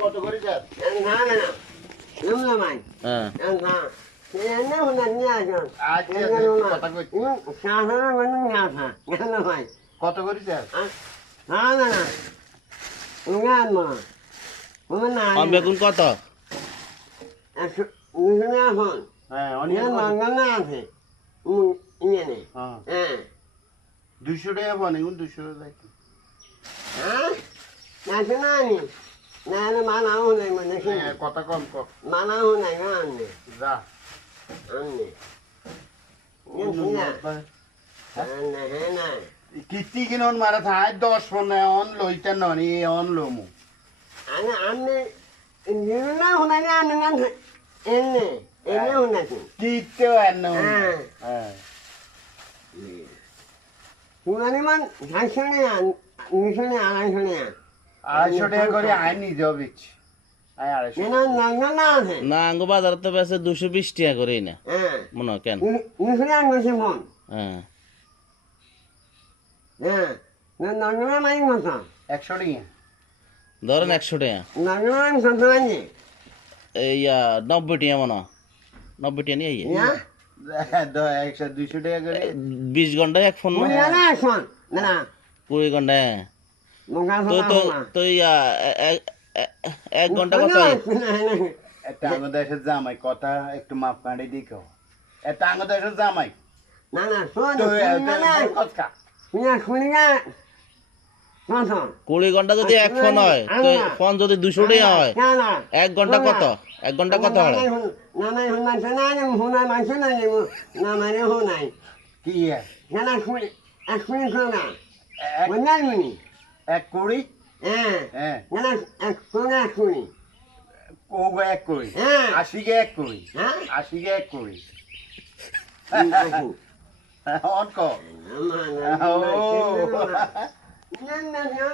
কত করে যাস না না না লুমলা মাই হ্যাঁ না সেনা হনা নিয়া যান আচ্ছা কথা কইছি সাধারণ মানুষ না থা না ভাই কত করে যাস না না না উঙ্গান মা ওমন না আম বেগুন কত উঙ্গান ফোন হ্যাঁ অনেক মঙ্গল না আছে ইয়ে নে হ্যাঁ হ্যাঁ 200 টাকা বনে 200 টাকা হ্যাঁ না শোনানি না না মানাও নাই মানে হ্যাঁ কথা কম কর মানাও নাই মানে যা আনে না হ্যাঁ না কিতি কিনন মারা থাই 10 ফোন অন লইতা ননি অন লমু আনে আনে নিনা হনানি আনে না এনে এনে হনানি কিতে এন্ন হ্যাঁ হনানি মান হাসনে নিশনে আনাইছনে 250 টাকা করে আই নি জবিচ আই 250 না না না আছে না আঙ্গ বাজার তো বেছে 220 টাকা করেই না হ্যাঁ মনে হয় কেন নিশনে আনছে ফোন হ্যাঁ হ্যাঁ না না না মাই মত 100 টাকা ধরেন 100 টাকা না না না সন্তরানি এই 90 টাকা মনে হয় 90 টাকা নিয়ে না 200 টাকা করে 20 ঘন্টায় এক ফোন মুনি না ফোন না 20 ঘন্টায় মঙ্গল তো তো তো এক ঘন্টা কত হয় একটা আঙ্গদেশের জামাই কথা একটু মাপ কাঁড়ি দিকো একটা আঙ্গদেশের জামাই না না শোন তো না না কথা না শুনি না শোন শোন 20 ঘন্টা যদি এক ফোন হয় তো ফোন যদি 200 টাকা হয় না না এক ঘন্টা কত এক ঘন্টা কত হয় না না হুনা না না হুনা মানছে না না মানে হুনাই কি না না শুনি শুনি শোনা বন্যাল মুনি এক কুড়ি হ্যাঁ হ্যাঁ না না শোনা শুনি কোগো এক কুড়ি হ্যাঁ 80 গে এক কুড়ি হ্যাঁ 80 গে এক কুড়ি অন কো না না না না